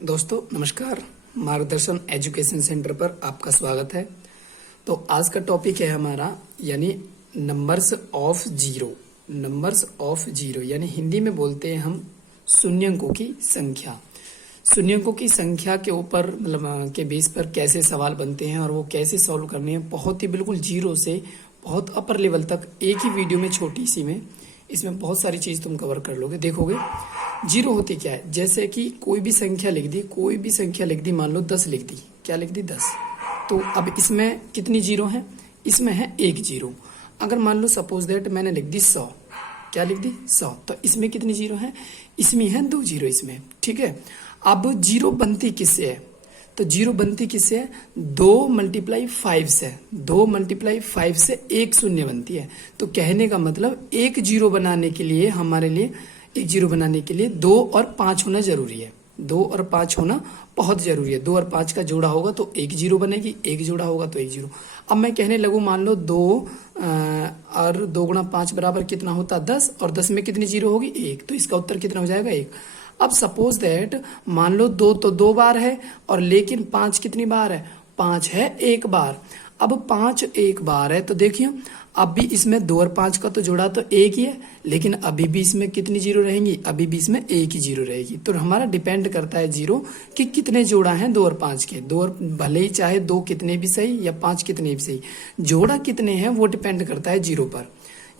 दोस्तों नमस्कार। मार्गदर्शन एजुकेशन सेंटर पर आपका स्वागत है। तो आज का टॉपिक है हमारा यानी numbers of zero. Numbers of zero यानी हिंदी में बोलते हैं हम शून्यंकों की संख्या। शून्यंकों की संख्या के ऊपर मतलब के बेस पर कैसे सवाल बनते हैं और वो कैसे सॉल्व करने हैं, बहुत ही बिल्कुल जीरो से बहुत अपर लेवल तक एक ही वीडियो में छोटी सी में इसमें बहुत सारी चीज तुम कवर कर लोगे। देखोगे जीरो होती क्या है, जैसे कि कोई भी संख्या लिख दी, मान लो 10 लिख दी, क्या लिख दी 10। तो अब इसमें कितनी जीरो है, इसमें है एक जीरो। अगर मान लो सपोज दैट मैंने लिख दी 100, क्या लिख दी 100, तो इसमें कितनी जीरो है, इसमें है 2 जीरो इसमें। ठीक है, अब जीरो बनती किससे है, तो जीरो बनती किससे है, 2 × 5 से। 2 × 5 से एक शून्य बनती है। तो कहने का मतलब एक जीरो बनाने के लिए हमारे लिए, एक जीरो बनाने के लिए 2 और 5 होना जरूरी है। 2 और 5 होना बहुत जरूरी है। 2 और 5 का जोड़ा होगा तो एक जीरो बनेगी, एक जोड़ा होगा तो एक जीरो। अब मैं कहने लगूं मान लो 2 और 2 × 5 बराबर कितना होता 10, और 10 में कितनी जीरो होगी 1, तो इसका उत्तर कितना हो जाएगा 1। अब सपोज दैट मान लो 2 तो 2 बार है और लेकिन 5 कितनी बार है, 5 है 1 बार। अब 5 1 बार है तो देखिए अब भी इसमें 2 और 5 का तो जोड़ा तो एक ही है, लेकिन अभी भी इसमें कितनी जीरो रहेंगी, अभी भी इसमें एक ही जीरो रहेगी। तो हमारा डिपेंड करता है जीरो कि कितने जोड़ा हैं 2 और 5 के। 2 और भले ही चाहे 2 कितने भी सही या 5 कितने भी सही, जोड़ा कितने हैं वो डिपेंड करता है जीरो पर।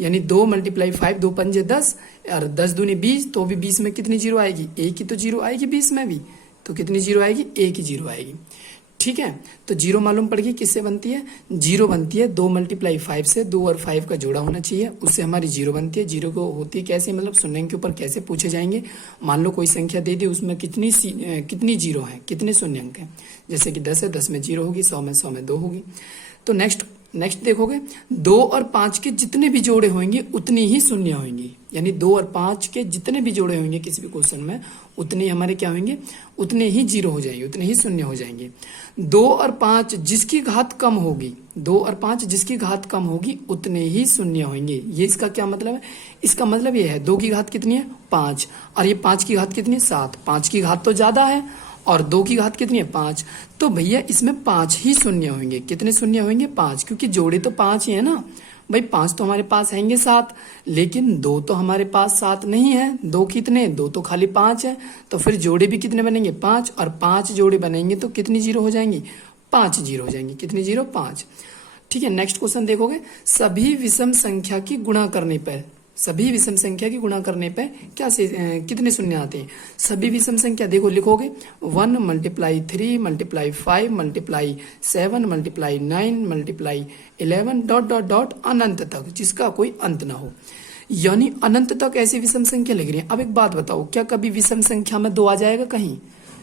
यानी 2 × 5, 2 पंजे 10 और 10 दूनी 20, तो भी 20 में कितनी जीरो आएगी, एक ही तो जीरो आएगी 20 में भी। तो कितनी जीरो आएगी, एक ही जीरो आएगी। ठीक है, तो जीरो मालूम पड़ गई किससे बनती है, जीरो बनती है 2 × 5 से। 2 और 5 का जोड़ा होना चाहिए, उससे हमारी जीरो बनती है। जीरो को होती कैसे, मतलब शून्य के ऊपर कैसे पूछे जाएंगे। मान लो कोई संख्या दे दी, उसमें कितनी जीरो है, कितने शून्यंक है। जैसे कि 10 है, 10 में जीरो होगी, 100 में 2 होगी। तो नेक्स्ट देखोगे 2 और 5 के जितने भी जोड़े होंगे उतनी ही शून्य होंगी। यानी 2 और 5 के जितने भी जोड़े होंगे किसी भी क्वेश्चन में, उतने हमारे क्या होंगे, उतने ही जीरो हो जाएंगे, उतने ही शून्य हो जाएंगे। 2 और 5 जिसकी घात कम होगी, 2 और 5 जिसकी घात कम होगी उतने ही शून्य होंगे। ये इसका क्या मतलब है, इसका मतलब ये है 2 की घात कितनी है 5, और ये 5 की घात कितनी है 7। 5 की घात तो ज्यादा है और 2 की घात कितनी है 5, तो भैया इसमें 5 ही शून्य होंगे। कितने शून्य होंगे 5, क्योंकि जोड़े तो 5 ही है ना भाई। 5 तो हमारे पास हैंगे 7, लेकिन 2 तो हमारे पास 7 नहीं है। 2 कितने, 2 तो खाली 5 है। तो फिर जोड़े भी कितने बनेंगे 5, और 5 जोड़े बनेंगे तो कितनी जीरो हो जाएंगी, 5 जीरो हो जाएंगी। कितनी जीरो, 5। ठीक है, नेक्स्ट क्वेश्चन देखोगे, सभी विषम संख्या की गुणा करने पर, सभी विषम संख्या की गुणा करने पे कितने शून्य आते हैं। सभी विषम संख्या देखो लिखोगे 1 × 3 × 5 × 7 × 9 × 11 डॉट डॉट डॉट अनंत तक, जिसका कोई अंत ना हो। यानी अनंत तक ऐसी विषम संख्या लिख रही है। अब एक बात बताओ, क्या कभी विषम संख्या में 2 आ जाएगा, कहीं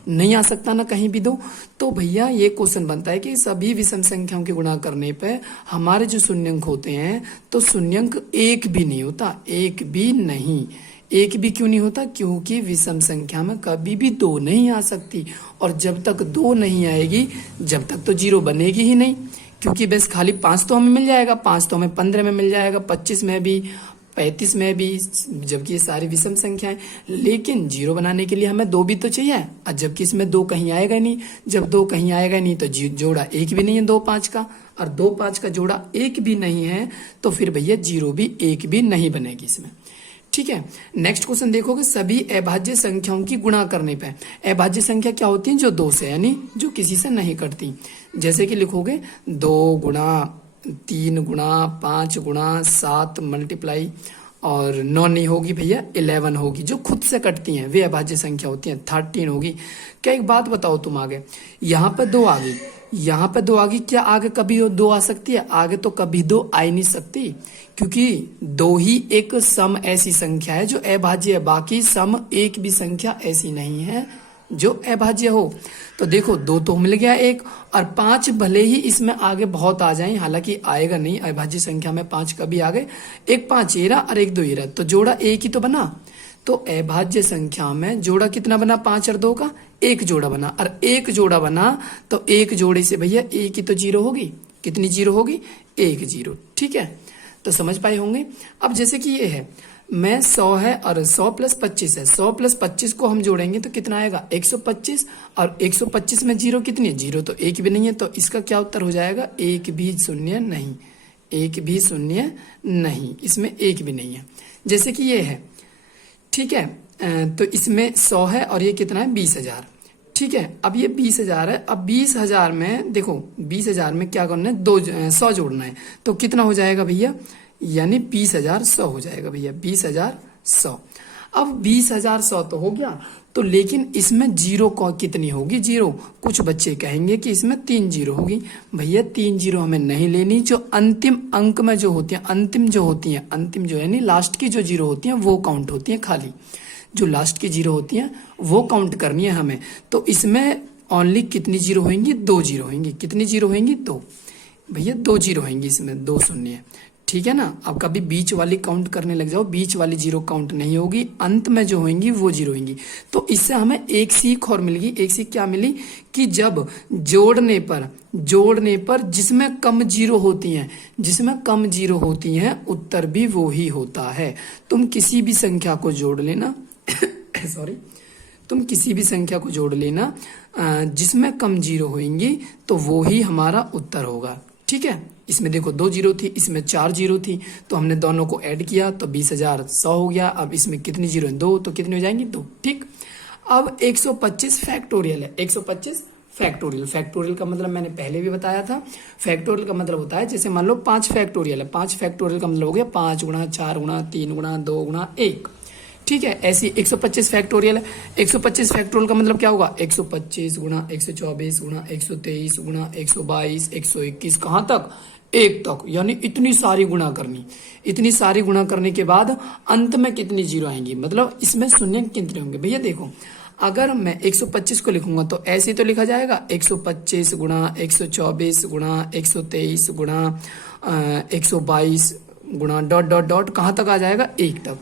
नहीं आ सकता ना, कहीं भी 2। तो भैया ये क्वेश्चन बनता है कि सभी विषम संख्याओं के गुणा करने पे हमारे जो शून्यंक होते हैं, तो शून्यंक एक भी नहीं होता, एक भी नहीं। एक भी क्यों नहीं होता, क्योंकि विषम संख्या में कभी भी 2 नहीं आ सकती, और जब तक 2 नहीं आएगी जब तक तो जीरो बनेगी ही नहीं। क्योंकि बस खाली 5 तो हमें मिल जाएगा, 5 तो हमें 15 में मिल जाएगा, 25 में भी, 35 में भी, जबकि ये सारी विषम संख्याएं। लेकिन जीरो बनाने के लिए हमें 2 भी तो चाहिए, और जबकि इसमें 2 कहीं आएगा नहीं। जब 2 कहीं आएगा नहीं तो जोड़ा एक भी नहीं है 2 5 का, और 2 5 का जोड़ा एक भी नहीं है, तो फिर भैया जीरो भी एक भी नहीं बनेगी इसमें। ठीक है, नेक्स्ट क्वेश्चन देखोगे, सभी अभाज्य संख्याओं की गुणा करने पे। अभाज्य संख्या क्या होती है, जो 2 से, यानी जो किसी से नहीं कटती। जैसे कि लिखोगे 2 × 3 × 5 × 7 मल्टीप्लाई, और 9 नहीं होगी भैया 11 होगी, जो खुद से कटती हैं वे अभाज्य संख्या होती हैं। 13 होगी। क्या एक बात बताओ तुम, आगे यहाँ पे 2 आ गई, यहाँ पे 2 आ गई, क्या आगे कभी 2 आ सकती है, आगे तो कभी 2 आ ही नहीं सकती, क्योंकि 2 ही एक सम ऐसी संख्या है जो अभाज्य है। बाकी सम एक भी संख्या ऐसी नहीं है जो अभाज्य हो। तो देखो 2 तो मिल गया एक, और 5 भले ही इसमें आगे बहुत आ जाए, हालांकि आएगा नहीं, अभाज्य संख्या में 5 कभी आ गए, एक 5 ये रहा और एक 2 ये रहा, तो जोड़ा एक ही तो बना। तो अभाज्य संख्या में जोड़ा कितना बना, 5 और 2 का एक जोड़ा बना, और एक जोड़ा बना तो एक जोड़े से भैया एक ही तो जीरो होगी। कितनी जीरो होगी, एक जीरो। ठीक है, तो समझ पाए होंगे। अब जैसे कि ये है में 100 है और 100 प्लस 25 है, 100 प्लस 25 को हम जोड़ेंगे तो कितना आएगा 125, और 125 में जीरो कितनी है, जीरो तो एक भी नहीं है, तो इसका क्या उत्तर हो जाएगा, एक भी शून्य नहीं, एक भी शून्य नहीं, इसमें एक भी नहीं है। जैसे कि ये है, ठीक है, तो इसमें 100 है और ये कितना है 20,000, ठीक है। अब ये 20,000 है, अब 20,000 में देखो 20,000 में क्या करना है, 100 जोड़ना है, तो कितना हो जाएगा भैया, यानी 20,100 हो जाएगा भैया, 20,100। अब 20,100 तो हो गया, तो लेकिन इसमें जीरो कितनी होगी, जीरो, कुछ बच्चे कहेंगे कि इसमें 3 जीरो होगी। भैया 3 जीरो हमें नहीं लेनी, जो अंतिम अंक में जो होती है, अंतिम जो होती है, अंतिम जो है यानी लास्ट की जो जीरो होती है वो काउंट होती है, खाली जो लास्ट की जीरो होती है वो काउंट करनी है हमें। तो इसमें ओनली कितनी जीरो होंगी, 2 जीरो होंगी, कितनी जीरो होंगी, 2, भैया 2 जीरो होंगी, इसमें 2 शून्य, ठीक है ना। अब कभी बीच वाली काउंट करने लग जाओ, बीच वाली जीरो काउंट नहीं होगी, अंत में जो होंगी वो जीरो होंगी। तो इससे हमें एक सीख और मिल गई, एक सीख क्या मिली कि जब जोड़ने पर जिसमें कम जीरो होती हैं, जिसमें कम जीरो होती हैं उत्तर भी वो ही होता है। तुम किसी भी संख्या को जोड़ लेना सॉरी, तुम किसी भी संख्या को जोड़ लेना जिसमें कम जीरो होंगी तो वो ही हमारा उत्तर होगा, ठीक है। इसमें देखो 2 जीरो थी, इसमें 4 जीरो थी, तो हमने दोनों को ऐड किया तो 20,100 हो गया। अब इसमें कितनी जीरो है, 2, तो कितनी हो जाएंगी, 2, ठीक। अब 125 फैक्टोरियल है, 125 फैक्टोरियल, फैक्टोरियल का मतलब मैंने पहले भी बताया था, फैक्टोरियल का मतलब होता है जैसे मान लो 5 फैक्टोरियल है, 5 फैक्टोरियल का मतलब हो गया 5 गुणा 4 गुणा 3 गुणा 2 गुणा 1, ठीक है। ऐसी 125 फैक्टोरियल है, 125 फैक्टोरियल का मतलब क्या होगा, 125 गुणा 124 गुणा 123 गुणा 122 121, कहाँ तक, 1 तक, यानी इतनी सारी गुणा करनी, इतनी सारी गुणा करने के बाद अंत में कितनी जीरो आएंगी, मतलब इसमें शून्य कितने होंगे। भैया देखो अगर मैं 125 को लिखूंगा तो ऐसे ही तो लिखा जाएगा, 125 गुणा 124 गुणा 123 गुणा 122 गुणा डॉट डॉट डॉट, कहाँ तक आ जाएगा, 1 तक।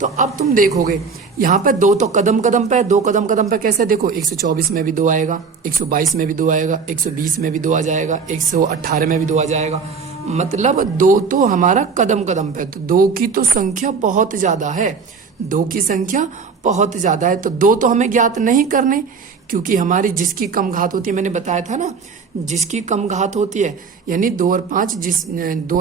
तो अब तुम देखोगे यहाँ पे 2 तो कदम कदम पे, 2 कदम कदम पे कैसे, देखो 124 में भी 2 आएगा, 122 में भी 2 आएगा, 120 में भी 2 आ जाएगा, 118 में भी 2 आ जाएगा, मतलब 2 तो हमारा कदम कदम पे। तो 2 की तो संख्या बहुत ज्यादा है, 2 की संख्या बहुत ज्यादा है, तो 2 तो हमें ज्ञात नहीं करने, क्योंकि हमारी जिसकी कम घात होती है, मैंने बताया था ना, जिसकी कम घात होती है यानी 2 और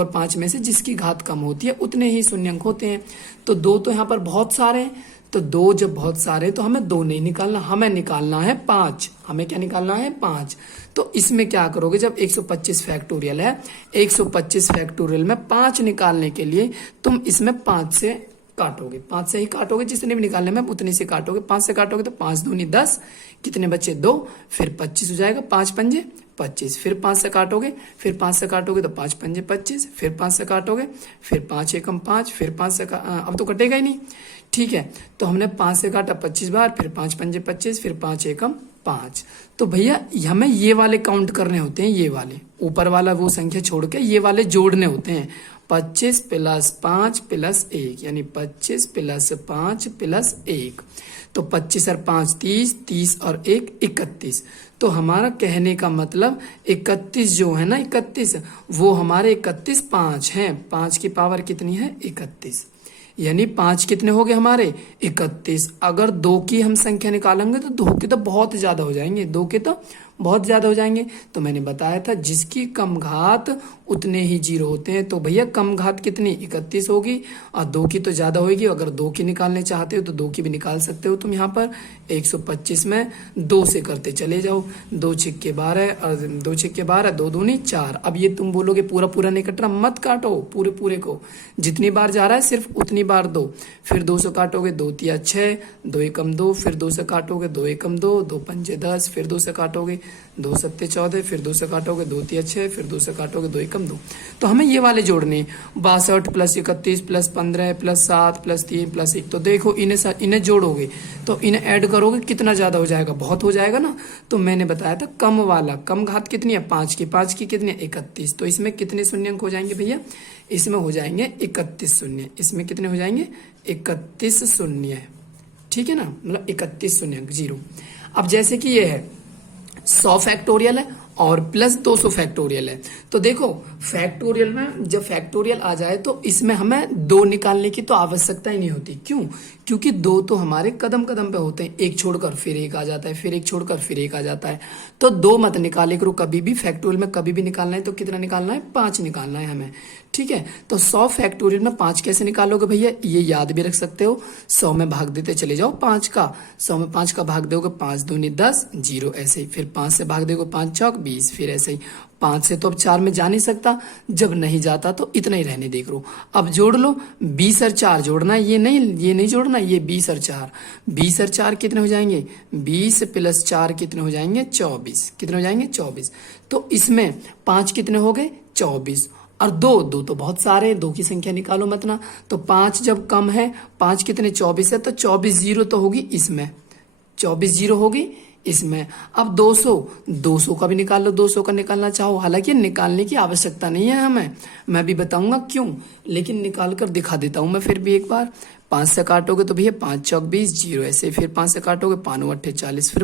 5 में से जिसकी घात कम होती है उतने ही शून्यंक होते हैं। तो 2 तो यहाँ पर बहुत सारे हैं, तो 2 जब बहुत सारे तो हमें 2 नहीं निकालना, हमें निकालना है 5, हमें क्या निकालना है, 5। तो इसमें क्या करोगे, जब 125 फैक्टोरियल है, 125 फैक्टोरियल में 5 निकालने के लिए तुम इसमें 5 से काटोगे, 5 से ही काटोगे, जितने भी निकालने में उतने से काटोगे, 5 से काटोगे तो 5 दूनी 10, कितने बचे, 2, फिर 25 हो जाएगा, 5 पंजे 25, फिर 5 से काटोगे, फिर 5 से काटोगे तो 5 पंजे 25, फिर 5 से काटोगे, फिर 5 एकम 5, फिर 5 से अब तो कटेगा ही नहीं, ठीक है। तो हमने 5 से काटा 25 बार, फिर 5 पंजे 25, फिर 5 एकम 5। तो भैया हमें ये वाले काउंट करने होते हैं, ये वाले ऊपर वाला वो संख्या छोड़ के ये वाले जोड़ने होते हैं, 25 प्लस 5 प्लस 1, यानी 25 प्लस 5 प्लस 1, तो 25 और 5 30, 30 और 1 31। तो हमारा कहने का मतलब 31 जो है ना, 31 वो हमारे 31 5 हैं, 5 की पावर कितनी है, 31, यानी 5 कितने हो गए हमारे, 31। अगर 2 की हम संख्या निकालेंगे तो 2 के तो बहुत ज्यादा हो जाएंगे, 2 के तो बहुत ज्यादा हो जाएंगे। तो मैंने बताया था जिसकी कम घात उतने ही जीरो होते हैं, तो भैया कम घात कितनी, 31 होगी, और 2 की तो ज्यादा होगी। अगर 2 की निकालने चाहते हो तो 2 की भी निकाल सकते हो तुम। यहाँ पर 125 में 2 से करते चले जाओ, 2 छिक्के 12 और 2 छिक्के 12, 2 दूनी 4। अब ये तुम बोलोगे पूरा पूरा नहीं कट रहा, मत काटो पूरे पूरे को, जितनी बार जा रहा है सिर्फ उतनी बार दो, फिर 2 से काटोगे, 2 तिया 6, 2 एकम 2, फिर 2 से काटोगे, 2 एकम 2, 2 पंजे 10, फिर 2 से काटोगे, 2 सत्ते 14, फिर 2 से काटोगे, 2 तिया 6, फिर 2 से काटोगे, 2 एकम 2। तो हमें ये वाले जोड़ने 62 plus 31 plus 15 plus 7 plus 3 plus 1। तो देखो इन्हें जोड़ोगे तो इन्हें ऐड करोगे, कितना ज्यादा हो जाएगा, बहुत हो जाएगा ना। तो मैंने बताया था कम वाला, कम घात कितनी है, 5 की कितनी है, 31। तो इसमें कितने शून्यंक हो जाएंगे भैया, इसमें हो जाएंगे 31 शून्य, इसमें कितने हो जाएंगे, 31 शून्य, ठीक है ना, मतलब 31 शून्यंक जीरो। अब जैसे कि ये है 100 फैक्टोरियल है और प्लस 200 फैक्टोरियल है। तो देखो फैक्टोरियल में जब फैक्टोरियल आ जाए तो इसमें हमें दो निकालने की तो आवश्यकता ही नहीं होती। क्यों? क्योंकि दो तो हमारे कदम कदम पे होते हैं, एक छोड़कर फिर एक आ जाता है, फिर एक छोड़कर फिर एक आ जाता है। तो दो मत निकाले करो कभी भी, फैक्टोरियल में कभी भी निकालना है तो कितना निकालना है, 5 निकालना है हमें। ठीक है, तो 100 फैक्टोरियल में 5 कैसे निकालोगे भैया, ये याद भी रख सकते हो। 100 में भाग देते चले जाओ 5 का, 100 में 5 का भाग दोगे 5 दूनी 10, 0 ऐसे ही। फिर 5 से भाग दोगे 5 चौक 20, फिर ऐसे ही। 5 से तो अब 4 में जा नहीं सकता, जब नहीं जाता तो इतना ही रहने देख लो। अब जोड़ लो, 20 और 4 जोड़ना है, ये नहीं जोड़ना, ये 20 और 4, 20 और 4 कितने हो जाएंगे, 20 प्लस 4 कितने हो जाएंगे, 24, कितने हो जाएंगे, 24। तो इसमें 5 कितने हो गए, 24, और दो तो बहुत सारे हैं, दो की संख्या निकालो मत ना। तो 5 जब कम है, 5 कितने, 24 है, तो 24 जीरो तो होगी इसमें, 24 जीरो होगी इसमें। अब 200 का भी निकाल लो, 200 का निकालना चाहो, हालांकि निकालने की आवश्यकता नहीं है हमें, मैं भी बताऊंगा क्यों, लेकिन निकाल कर दिखा देता हूं मैं फिर भी एक बार। 5 से काटोगे तो भैया 5 चौक 20, 0 ऐसे, फिर 5 से काटोगे 5 अट्ठे 40, फिर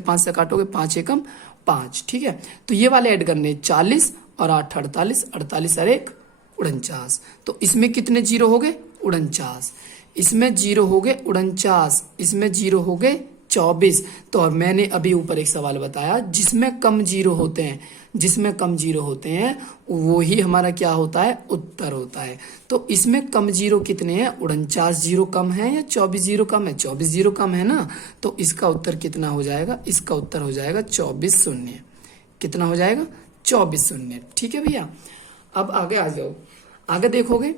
5 से काटोगे 5 एकम 5। ठीक है, तो ये वाले ऐड करने, 40 और 8 48, 48 और 1 49। तो इसमें कितने जीरो हो गए, 49, इसमें जीरो हो गए 49, इसमें जीरो हो गए 24। तो और मैंने अभी ऊपर एक सवाल बताया, जिसमें कम जीरो होते हैं, जिसमें कम जीरो होते हैं वो ही हमारा क्या होता है, उत्तर होता है। तो इसमें कम जीरो कितने हैं, 49 जीरो कम है या 24 जीरो कम है, 24 जीरो कम है ना। तो इसका उत्तर कितना हो जाएगा, इसका उत्तर हो जाएगा 24 शून्य। कितना हो जाएगा, 24 शून्य। ठीक है भैया, अब आगे आ जाओ। आगे देखोगे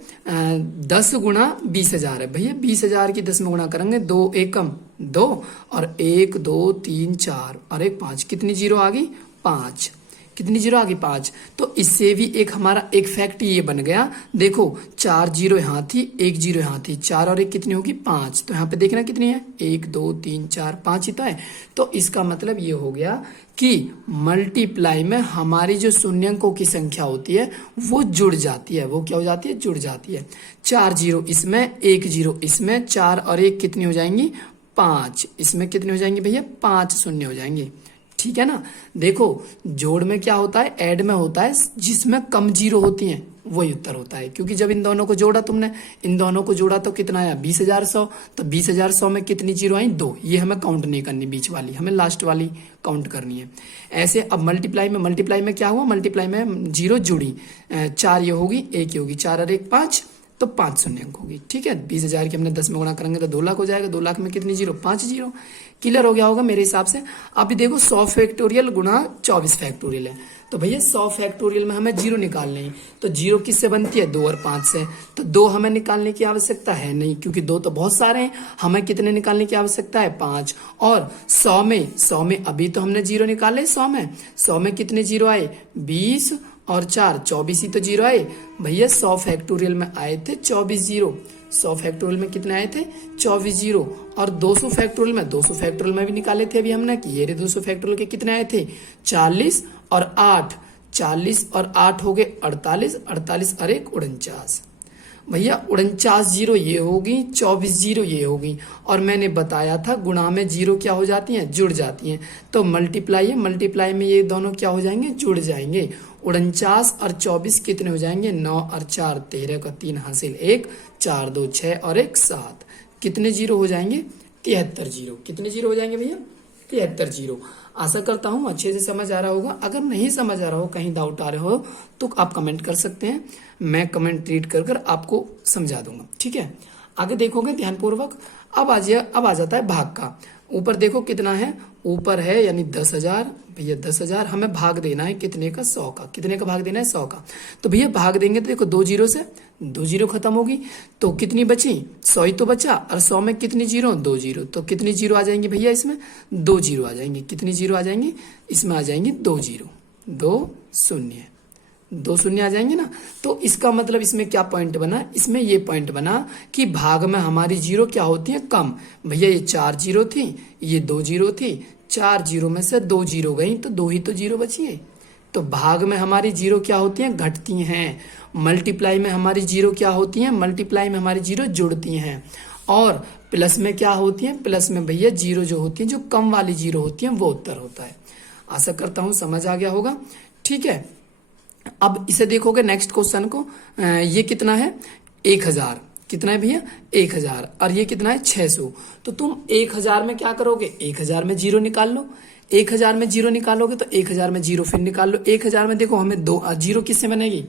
10 गुणा 20,000 है भैया, 20,000 की 10 में गुणा करेंगे, 2 एकम 2 और 1 2 3 4 और 1 5, कितनी जीरो आ गई, 5, कितनी जीरो आ गई, 5। तो इससे भी एक हमारा एक फैक्ट ये बन गया, देखो 4 जीरो यहाँ थी, 1 जीरो यहाँ थी, 4 और 1 कितनी होगी, 5। तो यहाँ पे देखना कितनी है, 1 2 3 4 5 ही तो है। तो इसका मतलब ये हो गया कि मल्टीप्लाई में हमारी जो शून्यंकों की संख्या होती है वो जुड़ जाती है, वो क्या हो जाती है, जुड़ जाती है। 4 जीरो इसमें, 1 जीरो इसमें, 4 और 1 कितनी हो जाएंगी, 5, इसमें कितने हो जाएंगे भैया, 5 शून्य हो जाएंगे। ठीक है ना। देखो जोड़ में क्या होता है, ऐड में होता है, जिसमें कम जीरो होती हैं वही उत्तर होता है। क्योंकि जब इन दोनों को जोड़ा तुमने, इन दोनों को जोड़ा तो कितना आया, 20,100। तो 20,100 में कितनी जीरो आई, 2। ये हमें काउंट नहीं करनी बीच वाली, हमें लास्ट वाली काउंट करनी है। ऐसे अब मल्टीप्लाई में क्या हुआ, मल्टीप्लाई में जीरो जुड़ी, 4 ये होगी, 1 ये होगी, 4 और 1 5, तो 5 शून्य अंक होगी। ठीक है, 20,000 की हमने 10 में गुणा करेंगे तो 2 लाख हो जाएगा, 2 लाख में कितनी जीरो, 5 जीरो। क्लियर हो गया होगा मेरे हिसाब से। अभी देखो 100 फैक्टोरियल गुणा 24 फैक्टोरियल है, तो भैया 100 फैक्टोरियल में हमें जीरो निकालने हैं। तो जीरो किससे बनती है, 2 और 5 से। तो 2 हमें निकालने की आवश्यकता है नहीं, क्योंकि 2 तो बहुत सारे हैं। हमें कितने निकालने की आवश्यकता है, 5। और 100 में अभी तो हमने जीरो निकाले, 100 में कितने जीरो आए, 20 और 4 24 ही तो जीरो आए भैया। 100 फैक्टोरियल में आए थे 24 जीरो, 100 फैक्टोरियल में कितने आए थे, 24 जीरो। और 200 फैक्टोरियल में भी निकाले थे अभी हमने, कि ये रे 200 फैक्टोरियल के कितने आए थे, 40 और 8, 40 और 8 हो गए 48, 48 और 1 49 भैया। 49 जीरो ये होगी, 24 जीरो ये होगी। और मैंने बताया था गुणा में जीरो क्या हो जाती हैं, जुड़ जाती हैं। तो मल्टीप्लाई में ये दोनों क्या हो जाएंगे, जुड़ जाएंगे। 49 और 24 कितने हो जाएंगे, 9 और 4 13 का 3 हासिल 1, 4 2 6 और 1 7, कितने जीरो हो जाएंगे, 73 जीरो। कितने जीरो हो जाएंगे भैया, 73 जीरो। आशा करता हूँ अच्छे से समझ आ रहा होगा। अगर नहीं समझ आ रहा हो, कहीं डाउट आ रहे हो, तो आप कमेंट कर सकते हैं, मैं कमेंट रीड कर आपको समझा दूंगा। ठीक है, आगे देखोगे ध्यानपूर्वक। अब आ जाता है भाग का। ऊपर देखो कितना है, ऊपर है यानी 10,000 भैया, 10,000 हमें भाग देना है कितने का, 100 का। कितने का भाग देना है, 100 का। तो भैया भाग देंगे तो देखो 2 जीरो से 2 जीरो खत्म होगी, तो कितनी बची, 100 ही तो बचा। और 100 में कितनी जीरो, 2 जीरो। तो कितनी जीरो आ जाएंगी भैया, इसमें 2 जीरो आ जाएंगी। कितनी जीरो आ जाएंगी, इसमें आ जाएंगी 2 जीरो, 2 शून्य, 2 शून्य आ जाएंगे ना। तो इसका मतलब इसमें क्या पॉइंट बना, इसमें ये पॉइंट बना कि भाग में हमारी जीरो क्या होती है, कम। भैया ये 4 जीरो थी, ये 2 जीरो थी, 4 जीरो में से 2 जीरो गई तो 2 ही तो जीरो बची है। तो भाग में हमारी जीरो क्या होती हैं, घटती हैं। मल्टीप्लाई में हमारी जीरो क्या होती हैं, मल्टीप्लाई में हमारी जीरो जुड़ती हैं। और प्लस में क्या होती हैं, प्लस में भैया जीरो जो होती है, जो कम वाली जीरो होती है, वो उत्तर होता है। आशा करता हूं समझ आ गया होगा। ठीक है, अब इसे देखोगे नेक्स्ट क्वेश्चन को, ये कितना है 1000, कितना है भैया 1000, और ये कितना है 600। तो तुम 1000 में क्या करोगे, 1000 में जीरो निकाल लो। 1000 में जीरो निकालोगे तो 1000 में जीरो फिर निकाल लो। 1000 में देखो हमें दो जीरो किससे बनेगी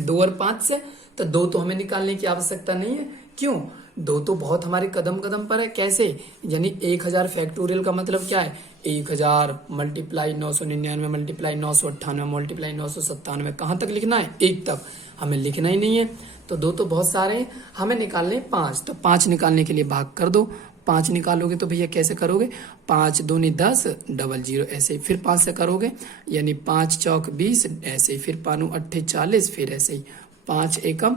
2 और 5 से, तो 2 तो हमें निकालने की आवश्यकता नहीं है। क्यों, 2 तो बहुत हमारे कदम कदम पर है। कैसे, यानी 1000 फैक्टोरियल का मतलब क्या है 1000 मल्टीप्लाई 999 मल्टीप्लाई 998 मल्टीप्लाई 997, कहाँ तक लिखना है 1 तक, हमें लिखना ही नहीं है। तो 2 तो बहुत सारे हैं, हमें निकालने 5, तो 5 निकालने के लिए भाग कर दो। 5 निकालोगे तो भैया कैसे करोगे, 5 दूनी 10 डबल जीरो, ऐसे ही फिर 5 से करोगे, यानी 5 चौक 20, ऐसे ही फिर 5 अट्ठे 40, फिर ऐसे ही 5 एकम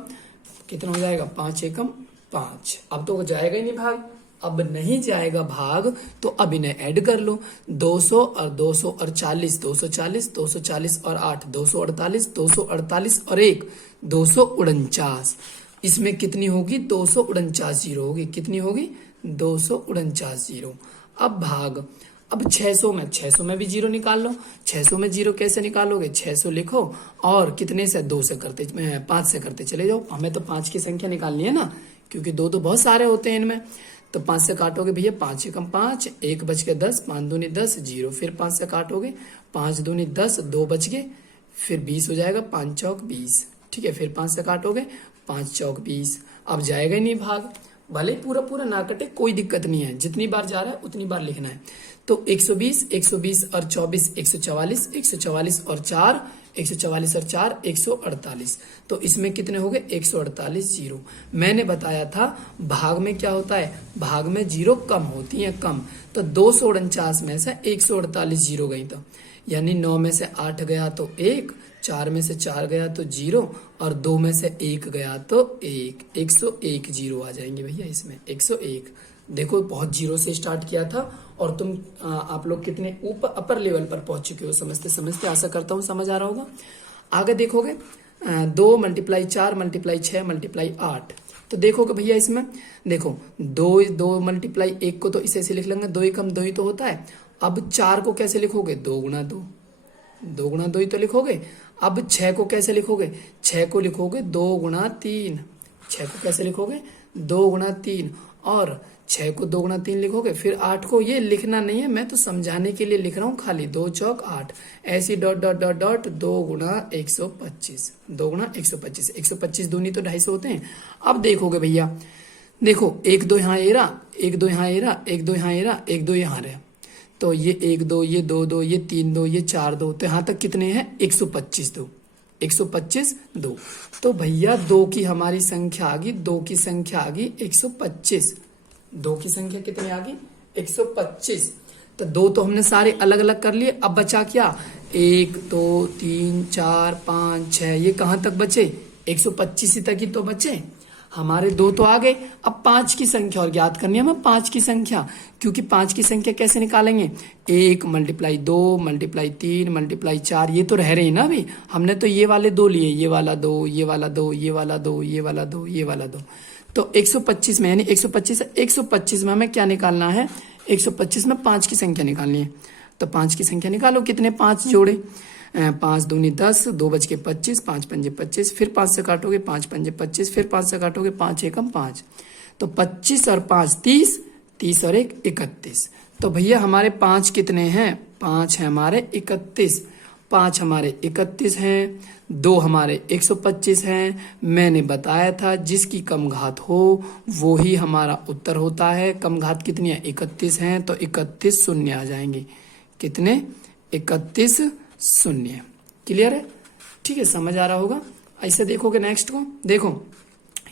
कितना हो जाएगा 5 एकम 5। अब तो जाएगा ही नहीं भाग, अब नहीं जाएगा भाग, तो अब इन्हें ऐड कर लो। 200 और 200 और 40, 240, 240 और 8 248, 248 और 1 249। इसमें कितनी होगी 249 जीरो होगी, कितनी होगी 249 जीरो। अब भाग, अब 600 में भी जीरो निकाल लो। 600 में जीरो कैसे निकालोगे, 600 लिखो और कितने से 2 से करते 5 से करते चले जाओ। हमें तो 5 की संख्या निकालनी है ना, क्योंकि 2 तो बहुत सारे होते हैं इनमें। तो 5 से काटोगे भैया 5 एकम 5, 1 बच के 10, 5 दूनी 10 जीरो, फिर 5 से काटोगे 5 दूनी 10, 2 बच गए, फिर 20 हो जाएगा, 5 चौक 20। ठीक है, फिर 5 से काटोगे 5 चौक 20। अब जाएगा ही नहीं भाग, भले पूरा पूरा ना कटे कोई दिक्कत नहीं है, जितनी बार जा रहा है उतनी बार लिखना है। तो 120, 120 और 24 144, 144 और 4 144 और 4 148। तो इसमें कितने हो गए 148 जीरो। मैंने बताया था भाग में क्या होता है, भाग में जीरो कम होती है, कम। तो 249 में से 148 जीरो गई, तो यानी 9 में से 8 गया तो 1, 4 में से 4 गया तो 0, और 2 में से 1 गया तो 1, 101 जीरो आ जाएंगे भैया इसमें 101। देखो बहुत जीरो से स्टार्ट किया था, और तुम आप लोग कितने ऊपर अपर लेवल पर पहुंच चुके हो समझते समझते, आशा करता हूँ समझ आ रहा होगा। आगे देखोगे 2 मल्टीप्लाई 4 मल्टीप्लाई 6 मल्टीप्लाई 8। तो देखोगे भैया इसमें देखो 2 मल्टीप्लाई 1 को तो इसे ऐसे लिख लेंगे, 2 एकम 2 ही तो होता है। अब 4 को कैसे लिखोगे 2 गुणा 2, 2 गुणा 2 ही तो लिखोगे। अब 6 को कैसे लिखोगे, 6 को लिखोगे 2 गुणा 3, 6 को कैसे लिखोगे 2 गुणा 3, और 6 को 2 गुणा 3 लिखोगे। फिर 8 को ये लिखना नहीं है, मैं तो समझाने के लिए लिख रहा हूँ खाली, 2 चौक 8, ऐसी डॉट डॉट डॉट डॉट 2 गुणा 125, 2 गुणा 125, 125 दूनी तो 250 होते हैं। अब देखोगे भैया देखो 1 2 यहाँ एरा, 1 2 यहाँ एरा, 1 2 यहाँ एरा, 1 2 यहाँ रहे, तो ये 1 2, ये 2 2, ये 3 2, ये 4 2, तो यहाँ तक कितने हैं 125 2, 125 2। तो भैया 2 की हमारी संख्या आ गई, 2 की संख्या आ गई 125, 2 की संख्या कितनी आ गई 125। तो 2 तो हमने सारे अलग अलग कर लिए, अब बचा क्या 1 2 3 4 5 6, ये कहाँ तक बचे 125 तक ही तो बचे हमारे। 2 तो आ गए, अब 5 की संख्या और ज्ञात करनी है हमें, 5 की संख्या। क्योंकि 5 की संख्या कैसे निकालेंगे, 1 मल्टीप्लाई 2 मल्टीप्लाई 3 मल्टीप्लाई 4, ये तो रह रहे हैं ना अभी, हमने तो ये वाले 2 लिए, ये वाला 2, ये वाला 2, ये वाला 2, ये वाला 2, ये वाला 2। तो 125 में, यानी 125 में हमें क्या निकालना है, 125 में 5 की संख्या निकालनी है। तो 5 की संख्या निकालो, कितने 5 जोड़े, 5 दूनी 10, 2 बज के 25, 5 पंजे 25, फिर 5 से काटोगे 5 पंजे 25, फिर 5 से काटोगे 5 एकम 5, तो 25 और 5 30, 30 और 1 31। तो भैया हमारे 5 कितने हैं, 5 है हमारे 31, 5 हमारे 31 हैं, 2 हमारे 125 हैं। मैंने बताया था जिसकी कम घात हो वो ही हमारा उत्तर होता है। कम घात कितनी है 31 हैं, तो 31 शून्य आ जाएंगे, कितने 31 शून्य। क्लियर है, ठीक है, समझ आ रहा होगा। ऐसे देखोगे नेक्स्ट को, देखो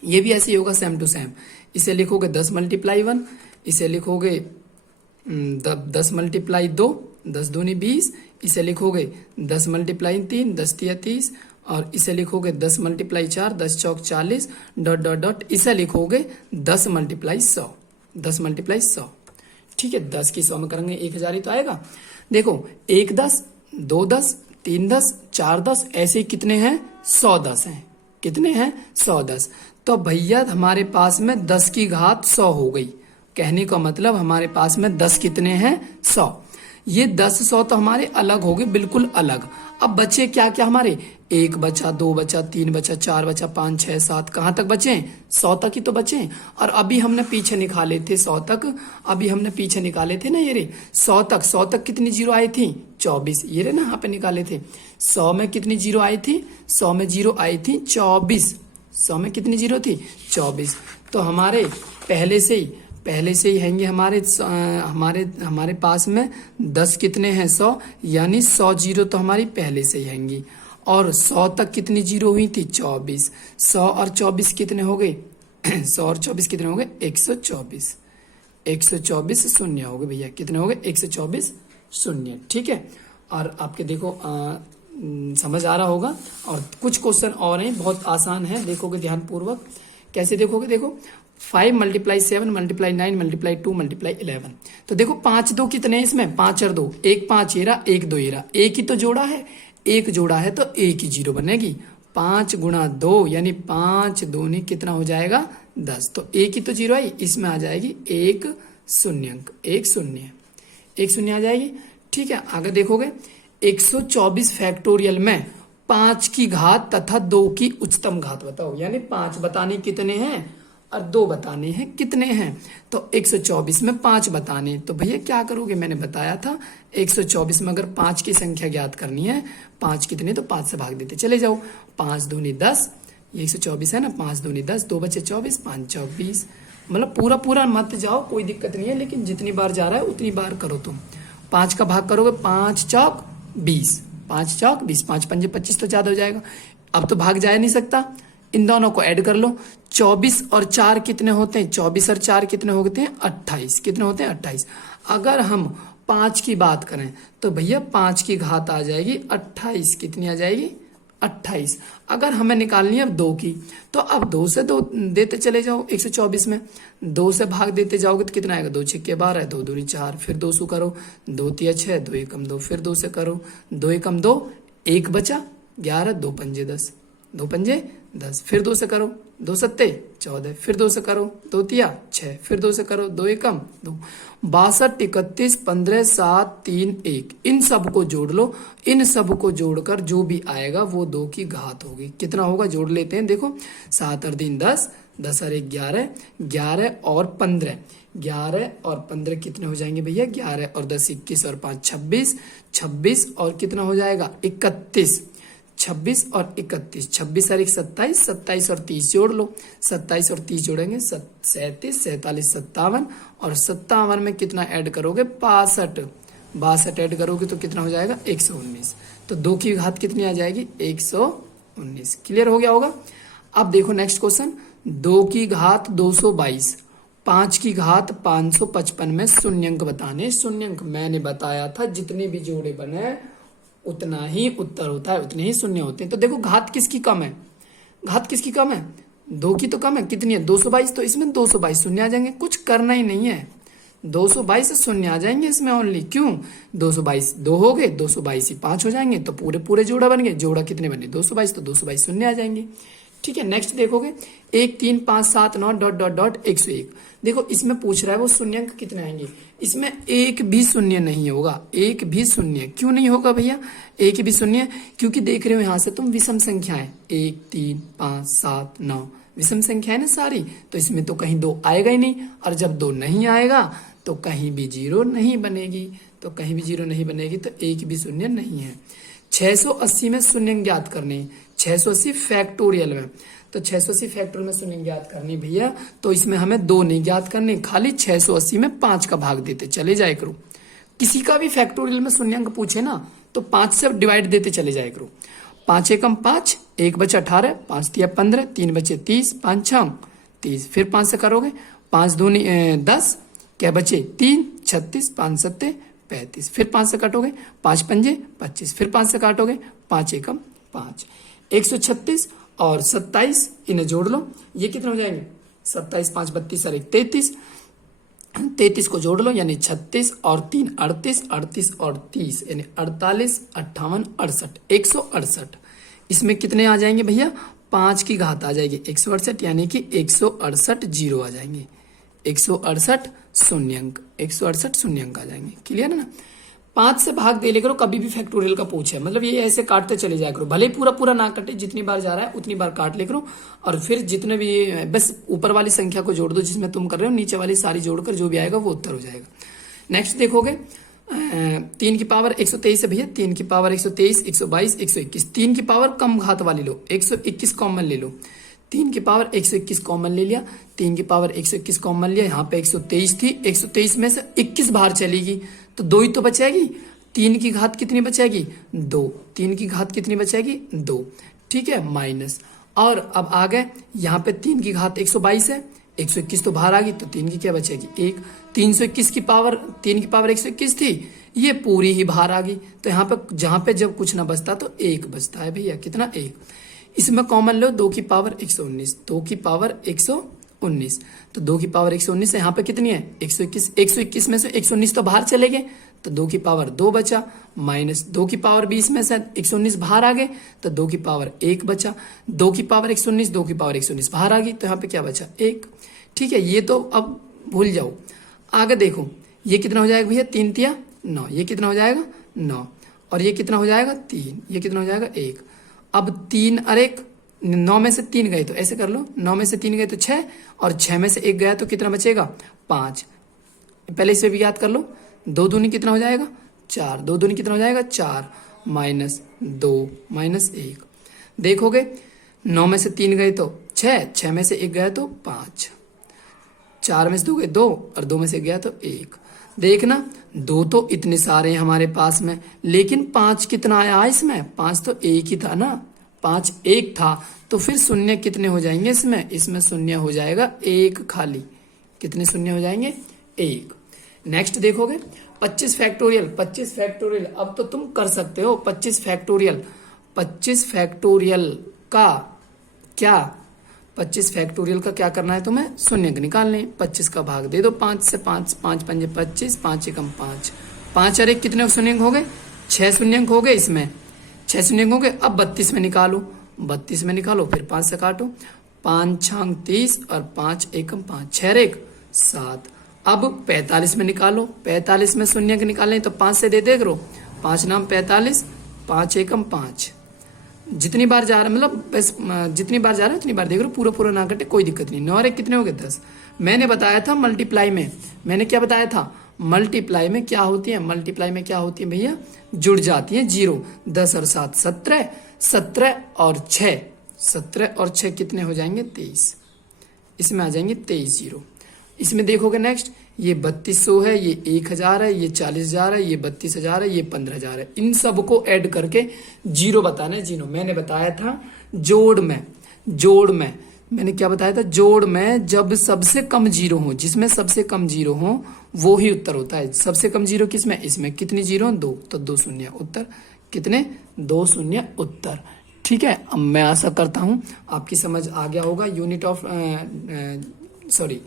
ये भी ऐसे ही होगा सेम टू सेम। इसे लिखोगे 10 मल्टीप्लाई 1, इसे लिखोगे 10 मल्टीप्लाई 2, 10 दूनी 20, इसे लिखोगे 10 मल्टीप्लाई 3, 10 तिया 30, और इसे लिखोगे 10 मल्टीप्लाई 4, 10 चौक 40, डॉट डॉट डॉट, इसे लिखोगे 10 मल्टीप्लाई 100, 10 मल्टीप्लाई 100। ठीक है, 10 की 100 में करेंगे 1000 ही तो आएगा। देखो 1 10, 2 10, 3 10, 4 10, ऐसे कितने हैं 100 10 हैं, कितने हैं 100 10। तो भैया हमारे पास में 10 की घात 100 हो गई। कहने का मतलब हमारे पास में 10 कितने हैं 100। ये 10 100 तो हमारे अलग हो गए, बिल्कुल अलग। अब बचे क्या क्या हमारे, 1 बचा, 2 बचा, 3 बचा, 4 बचा, 5 6 7, कहाँ तक बचे, 100 तक ही तो बचे। और अभी हमने पीछे निकाले थे 100 तक, अभी हमने पीछे निकाले थे ना ये रे 100 तक, 100 तक कितनी जीरो आई थी, 24, ये रे ना यहाँ पे निकाले थे। 100 में कितनी जीरो आई थी, 100 में जीरो आई थी 24, 100 में कितनी जीरो थी, 24। तो हमारे पहले से ही हैंगे हमारे पास में 10 कितने हैं, 100, यानी 100 जीरो तो हमारी पहले से ही हैंगी। और 100 तक कितनी जीरो हुई थी, 24। 100 और 24 कितने हो गए 100 और 24 कितने हो गए, 124। 124 शून्य हो गए भैया, कितने हो गए, 124 शून्य। ठीक है, और आपके देखो समझ आ रहा होगा। और कुछ क्वेश्चन और हैं, बहुत आसान है, देखोगे ध्यान पूर्वक। कैसे देखोगे, देखो 5 × 7 × 9 × 2 × 11। तो देखो 5 2 कितने हैं इसमें, 5 और 2, 1 5 येरा, 1 2 येरा, एक ही तो जोड़ा है, एक जोड़ा है तो एक ही जीरो बनेगी। 5 × 2 यानी 5 दूनी कितना हो जाएगा, 10। तो एक ही तो जीरो आई, इसमें आ जाएगी एक शून्य, एक शून्य आ जाएगी। ठीक है, आगे देखोगे 124 फैक्टोरियल में 5 की घात तथा 2 की उच्चतम घात बताओ, यानी 5 बताने कितने हैं और 2 बताने हैं कितने हैं। तो 124 में 5 बताने, तो भैया क्या करोगे, मैंने बताया था 124 में अगर 5 की संख्या ज्ञात करनी है, 5 कितने, तो 5 से भाग देते चले जाओ। 5 दूनी 10, ये 124 है ना, 5 दूनी 10, 2 बचे 24, 5 चौक 20। मतलब पूरा मत जाओ, कोई दिक्कत नहीं है, लेकिन जितनी बार जा रहा है उतनी बार करो तुम। 5 का भाग करोगे, 5 चौक 20, 5 चौक 20, 5 पंजे 25 तो ज्यादा हो जाएगा। अब तो भाग जा नहीं सकता, इन दोनों को ऐड कर लो। 24 और 4 कितने होते हैं, 24 और 4 कितने होते हैं, 28, कितने होते हैं, 28। अगर हम 5 की बात करें तो भैया 5 की घात आ जाएगी 28, कितनी आ जाएगी, 28। अगर हमें निकालनी है अब 2 की, तो अब 2 से 2 देते चले जाओ। 124 में 2 से भाग देते जाओगे तो कितना आएगा, 2 छक्के 12, 2 दूनी 4, फिर 2 सु करो, 2 तिया 6, 2 एकम 2, फिर 2 से करो, 2 एकम 2, 1 बचा 11, 2 पंजे 10, 2 पंजे 10, फिर 2 से करो, 2 सत्ते 14, फिर 2 से करो, 2 तिया 6, फिर 2 से करो, 2 एकम 2, 62 31 15 7 3 1। इन सब को जोड़ लो, इन सब को जोड़कर जो भी आएगा वो 2 की घात होगी। कितना होगा, जोड़ लेते हैं, देखो 7 और 3 10, 10 और 1 11, 11 और 15, 11 और 15 कितने हो जाएंगे भैया, 11 और 10 21 और 5 26, 26 और कितना हो जाएगा 31, 26 और 31, 26 और 1 27, 27 और 30 जोड़ लो, 27 और 30 जोड़ेंगे 37, 47 57, और 57 में कितना ऐड करोगे, 62, 62 ऐड करोगे तो कितना हो जाएगा 119। तो 2 की घात कितनी आ जाएगी, 119। क्लियर हो गया होगा। अब देखो नेक्स्ट क्वेश्चन, 2 की घात 222, 5 की घात 555 में शून्यंक बताने। शून्यंक मैंने बताया था जितने भी जोड़े बने उतना ही उत्तर होता है, उतने ही शून्य होते हैं। तो देखो घात किसकी कम है, घात किसकी कम है, 2 की तो कम है, कितनी है 222, तो इसमें 222 शून्य आ जाएंगे, कुछ करना ही नहीं है, 222 शून्य आ जाएंगे इसमें ओनली। क्यों, 222 2 हो गए, 222 ही 5 हो जाएंगे, तो पूरे जोड़ा बन गए। जोड़ा कितने बने, 222, तो 222 शून्य आ जाएंगे। ठीक है, नेक्स्ट देखोगे 1 3 5 7 9 डॉट डॉट डॉट 101। देखो इसमें पूछ रहा है वो शून्यंक कितने आएंगे, इसमें एक भी शून्य नहीं होगा, एक भी शून्य। क्यों नहीं होगा भैया एक भी शून्य, क्योंकि देख रहे हो यहां से तुम विषम संख्याएं 1 3 5 7 9 विषम संख्याएं ना सारी, तो इसमें तो कहीं 2 आएगा ही नहीं, और जब 2 नहीं आएगा तो कहीं भी जीरो नहीं बनेगी, तो कहीं भी जीरो नहीं बनेगी, तो एक भी शून्य नहीं है। 680 में शून्य ज्ञात करने, 680 फैक्टोरियल में, तो 680 फैक्टोरियल में शून्य ज्ञात करनी भैया, तो इसमें हमें 2 नहीं ज्ञात करने, खाली 680 में 5 का भाग देते चले जाए करो। किसी का भी फैक्टोरियल में शून्यंक पूछे ना तो 5 से डिवाइड देते चले जाए करो। 5 एकम 5, 1 बचे 18, 5 तिया 15, 3 बचे 30, 5 6 30, फिर 5 से करोगे, 5 दूनी 10, क्या बचे 3 36, 5 7 35, फिर 5 से काटोगे, 5 पंजे 25, फिर 5 से काटोगे, 5 एकम 5, 136 और 27 इन्हें जोड़ लो, ये कितने हो जाएंगे 27 5 32 और 1 33, 33 को जोड़ लो यानी 36 और 3 38, 38 और 30 यानी 48 58 68 168। इसमें कितने आ जाएंगे भैया 5 की घात आ जाएगी 168, यानी कि 168 जीरो आ जाएंगे, 168 शून्यंक, 168 शून्यंक आ जाएंगे। क्लियर है ना। 5 से भाग दे ले करो कभी भी फैक्टोरियल का पूछे, मतलब ये ऐसे काटते चले जाया करो, भले पूरा पूरा ना कटे, जितनी बार जा रहा है उतनी बार काट ले करो, और फिर जितने भी बस ऊपर वाली संख्या को जोड़ दो जिसमें तुम कर रहे हो, नीचे वाली सारी जोड़कर जो भी आएगा वो उत्तर हो जाएगा। नेक्स्ट देखोगे 3 की पावर 123 है भैया, 3 की पावर 123, 122, 121, 3 की पावर कम घात वाली लो, 121 कॉमन ले लो, 3 की पावर 121 कॉमन ले लिया, 3 की पावर 121 कॉमन लिया, यहाँ पे 123 थी, 123 में से 21 बाहर चलेगी तो 2 ही तो बचेगी, 3 की घात कितनी बचेगी 2, 3 की घात कितनी बचेगी 2, ठीक है, माइनस। और अब आ गए यहाँ पे 3 की घात 122 है, 121 तो बाहर आ गई तो 3 की क्या बचेगी 1, 321 की पावर 3 की पावर 121 थी, ये पूरी ही बाहर आ गई, तो यहाँ पे जहां पे जब कुछ ना बचता तो 1 बचता है भैया, कितना 1। इसमें कॉमन लो 2 की पावर 119, 2 की पावर 119, तो 2 की पावर 119 है, यहाँ पे कितनी है 121, 121 में से 119 तो बाहर चले गए तो 2 की पावर 2 बचा, माइनस 2 की पावर 20 में से 119 बाहर आ गए तो 2 की पावर 1 बचा, 2 की पावर 119, 2 की पावर 119 बाहर आ गई तो यहाँ पे क्या बचा 1, ठीक है। ये तो अब भूल जाओ, आगे देखो ये कितना हो जाएगा भैया 3 तिया 9, ये कितना हो जाएगा 9, और ये कितना हो जाएगा 3, ये कितना हो जाएगा 1। अब 3 और 1 9 में से 3 गए तो ऐसे कर लो, 9 में से 3 गए तो 6, और 6 में से 1 गया तो कितना बचेगा 5, पहले इसे भी याद कर लो, 2 दूनी कितना हो जाएगा 4, 2 दूनी कितना हो जाएगा 4, माइनस 2 माइनस 1, देखोगे 9 में से 3 गए तो 6, 6 में से 1 गया तो 5, 4 में से 2 गए 2, और 2 में से 1 गया तो 1। देखना 2 तो इतने सारे हैं हमारे पास में, लेकिन 5 कितना आया इसमें, 5 तो 1 ही था ना, 5 1 था, तो फिर शून्य कितने हो जाएंगे इसमें, इसमें शून्य हो जाएगा 1 खाली, कितने शून्य हो जाएंगे 1। नेक्स्ट देखोगे 25 फैक्टोरियल, 25 फैक्टोरियल अब तो तुम कर सकते हो, 25 फैक्टोरियल, 25 फैक्टोरियल का क्या, 25 फैक्टोरियल का क्या करना है तुम्हें, शून्य निकालने, 25 का भाग दे दो 5 से, 5 5 पंजे 25, 5 एकम 5, 5 और 1 कितने शून्य हो गए 6 शून्य हो गए, इसमें 6 शून्य हो गए। अब 32 में निकालो, 32 में निकालो, फिर 5 से काटो, 5 छांग 30 और 5 एकम 5, 6 1 7। अब 45 में निकालो, 45 में शून्य के निकालने तो 5 से दे दे करो, 5 नाम 45, 5 एकम 5, जितनी बार जा रहा है मतलब बस जितनी बार जा रहा है उतनी बार देख लो, पूरा पूरा ना कटे कोई दिक्कत नहीं। 9 और 1 कितने हो गए 10। मैंने बताया था मल्टीप्लाई में, मैंने क्या बताया था, मल्टीप्लाई में क्या होती है, मल्टीप्लाई में क्या होती है भैया, जुड़ जाती है जीरो, 10 और 7 17, 17 और 6, 17 और 6 कितने हो जाएंगे 23, इसमें आ जाएंगे 23 जीरो। इसमें देखोगे नेक्स्ट ये 3200 है, ये 1000 है, ये 40,000 है, ये 32,000 है, ये 15,000 है, इन सबको ऐड करके जीरो बताना है। जीरो मैंने बताया था जोड़ में, जोड़ में मैंने क्या बताया था, जोड़ में जब सबसे कम जीरो हो, जिसमें सबसे कम जीरो हो वो ही उत्तर होता है। सबसे कम जीरो किसमें, इसमें कितनी जीरो 2, तो 2 शून्य उत्तर, कितने 2 शून्य उत्तर। ठीक है, अब मैं आशा करता हूं आपकी समझ आ गया होगा। यूनिट ऑफ सॉरी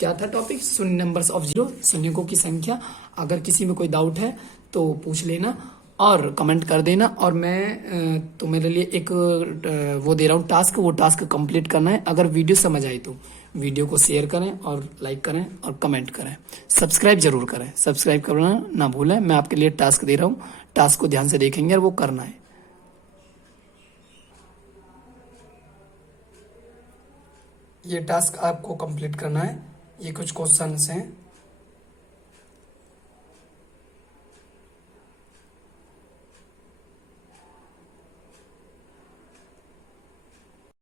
क्या था टॉपिक, शून्य नंबर्स ऑफ जीरो, शून्यों की संख्या। अगर किसी में कोई डाउट है तो पूछ लेना और कमेंट कर देना। और मैं तो मेरे लिए एक वो दे रहा हूँ टास्क, वो टास्क कंप्लीट करना है। अगर वीडियो समझ आई तो वीडियो को शेयर करें और लाइक करें और कमेंट करें, सब्सक्राइब जरूर करें, सब्सक्राइब करना ना भूलें। मैं आपके लिए टास्क दे रहा हूँ, टास्क को ध्यान से देखेंगे और वो करना है। ये टास्क आपको कंप्लीट करना है। ये कुछ क्वेश्चंस हैं